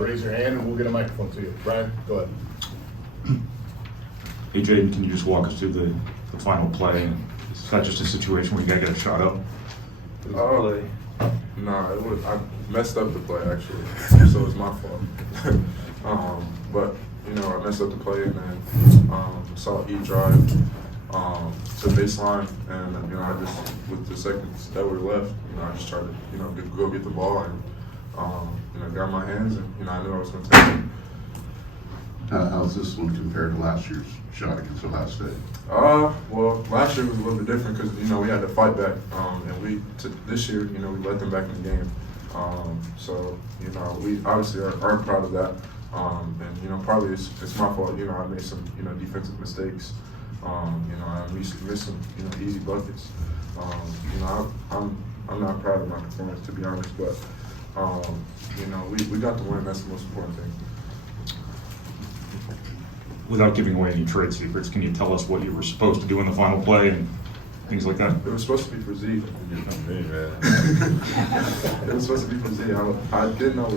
raise your hand and we'll get a microphone to you. Brian, go ahead. Hey Jaden, can you just walk us through the final play? Is that just a situation where you gotta get a shot up? I messed up the play actually, so it's my fault. But you know, I messed up the play and then saw Edey drive to baseline, and you know, I just with the seconds that were left, you know, I just tried to go get the ball and you know, got my hands, and you know, I knew I was going to take it. How's this one compared to last year's shot against Ohio State? Well, last year was a little bit different because you know we had to fight back, and this year, you know, we let them back in the game. So you know, we obviously are proud of that, and you know, probably it's my fault. You know, I made some defensive mistakes. You know, I missed some easy buckets. You know, I'm not proud of my performance, to be honest, but you know, we got the win. That's the most important thing. Without giving away any trade secrets, can you tell us what you were supposed to do in the final play and things like that? It was supposed to be for Z. It was supposed to be for Z. I didn't know. I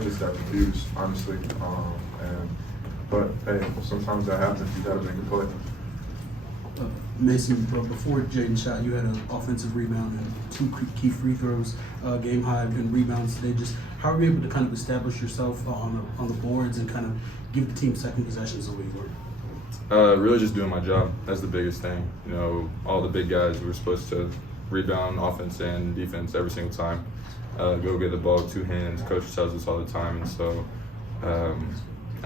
just got confused, honestly. But hey, sometimes that happens. You got to make a play. Mason, before Jaden shot, you had an offensive rebound and 2 key free throws, game high in rebounds today. Just how are you able to kind of establish yourself on the boards and kind of give the team second possessions the way you were? Really just doing my job. That's the biggest thing. You know, all the big guys were supposed to rebound offense and defense every single time. Go get the ball with 2 hands. Coach tells us all the time, and so I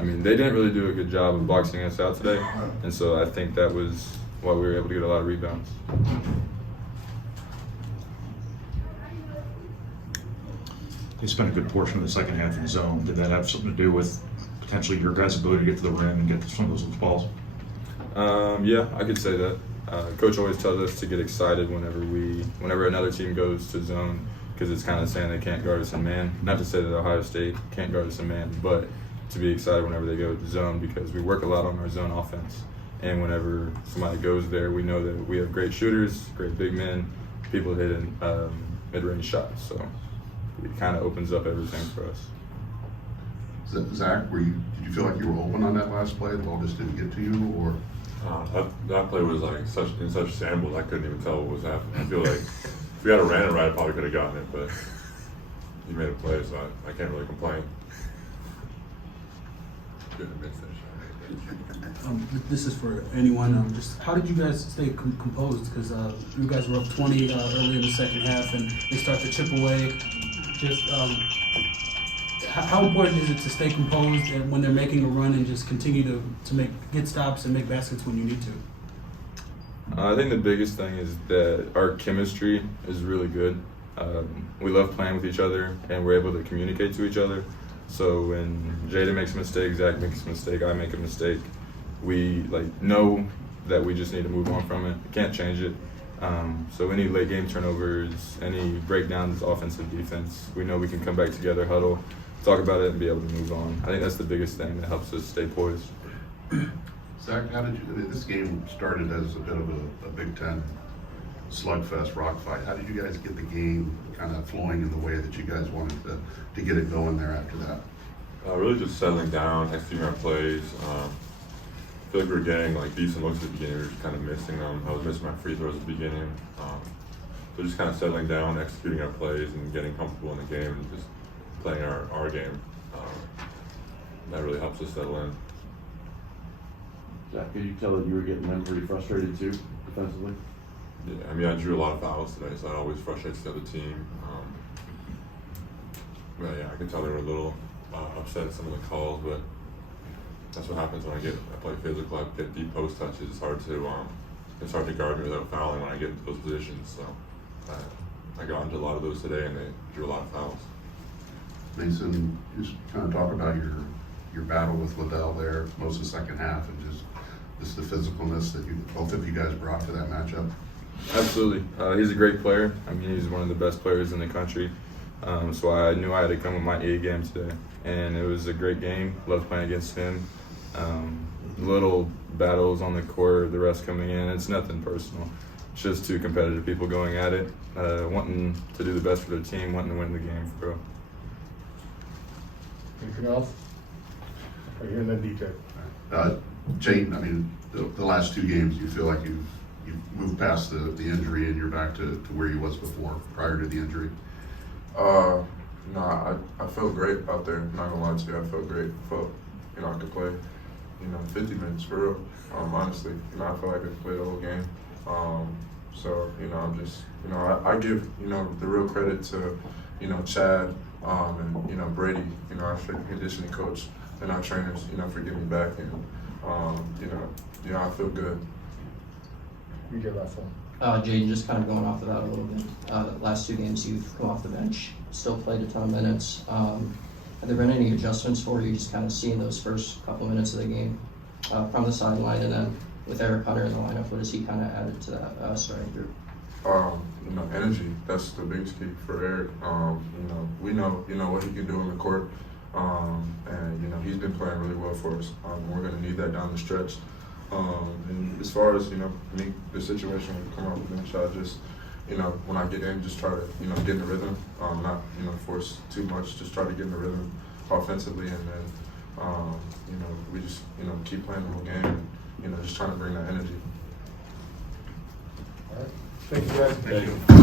mean, they didn't really do a good job of boxing us out today, and so I think that was why we were able to get a lot of rebounds. They spent a good portion of the second half in zone. Did that have something to do with potentially your guys' ability to get to the rim and get to some of those loose balls? Yeah, I could say that. Coach always tells us to get excited whenever another team goes to zone, because it's kind of saying they can't guard us in man. Not to say that Ohio State can't guard us in man, but to be excited whenever they go to zone, because we work a lot on our zone offense. And whenever somebody goes there, we know that we have great shooters, great big men, people hitting mid-range shots. So it kind of opens up everything for us. Zach, did you feel like you were open on that last play? The ball just didn't get to you, or? That play was like in such shambles, I couldn't even tell what was happening. I feel like if we had ran it right, I probably could have gotten it, but he made a play, so I can't really complain. Couldn't have missed that shot. This is for anyone. Just how did you guys stay composed? Because you guys were up 20 early in the second half, and they start to chip away. Just how important is it to stay composed and when they're making a run and just continue to get stops and make baskets when you need to? I think the biggest thing is that our chemistry is really good. We love playing with each other, and we're able to communicate to each other. So when Jaden makes a mistake, Zach makes a mistake, I make a mistake, we know that we just need to move on from it. We can't change it. So any late game turnovers, any breakdowns, offensive, defense, we know we can come back together, huddle, talk about it, and be able to move on. I think that's the biggest thing that helps us stay poised. Zach, this game started as a bit of a Big Ten slugfest, rock fight. How did you guys get the game kind of flowing in the way that you guys wanted to get it going there after that? Really just settling down, executing our plays. I feel like we were getting decent looks at the beginning. We were just kind of missing them. I was missing my free throws at the beginning. So just kind of settling down, executing our plays, and getting comfortable in the game, and just playing our game. That really helps us settle in. Zach, could you tell that you were getting them pretty frustrated too, defensively? Yeah, I mean, I drew a lot of fouls today, so that always frustrates the other team. But yeah, I could tell they were a little upset at some of the calls, but that's what happens when I play physical. I get deep post touches. It's hard to guard me without fouling when I get into those positions. So I got into a lot of those today, and they drew a lot of fouls. Mason, just kind of talk about your battle with Liddell there most of the second half, and just the physicalness that both of you guys brought to that matchup. Absolutely. He's a great player. I mean, he's one of the best players in the country. So I knew I had to come with my A game today. And it was a great game. Loved playing against him. Little battles on the court, the rest coming in. It's nothing personal. It's just 2 competitive people going at it, wanting to do the best for their team, wanting to win the game for real. Anything else? Right here and then DJ. Jaden, I mean, the last two games, you feel like you've moved past the injury and you're back to where you was before, prior to the injury? No, I felt great out there. Not gonna lie to you, I felt great. Felt, I could play, 50 minutes for real. Honestly, I feel like I could play the whole game. So, I'm just, I give, the real credit to, Chad, and, Brady, our strength and conditioning coach and our trainers, for getting me back. And, I feel good. You get last one. Jaden, just kind of going off of that a little bit. Last two games you've come off the bench, still played a ton of minutes. Have there been any adjustments for you, just kind of seeing those first couple minutes of the game from the sideline, and then with Eric Hunter in the lineup, what has he kind of added to that starting group? Energy. That's the biggest key for Eric. We know, what he can do on the court. And, he's been playing really well for us. We're going to need that down the stretch. And as far as, me, the situation when you come off the bench, I just, when I get in, just try to, get in the rhythm, not, force too much, just try to get in the rhythm offensively. And then, we just, keep playing the whole game and, just trying to bring that energy. All right. Thank you, guys. Thank you.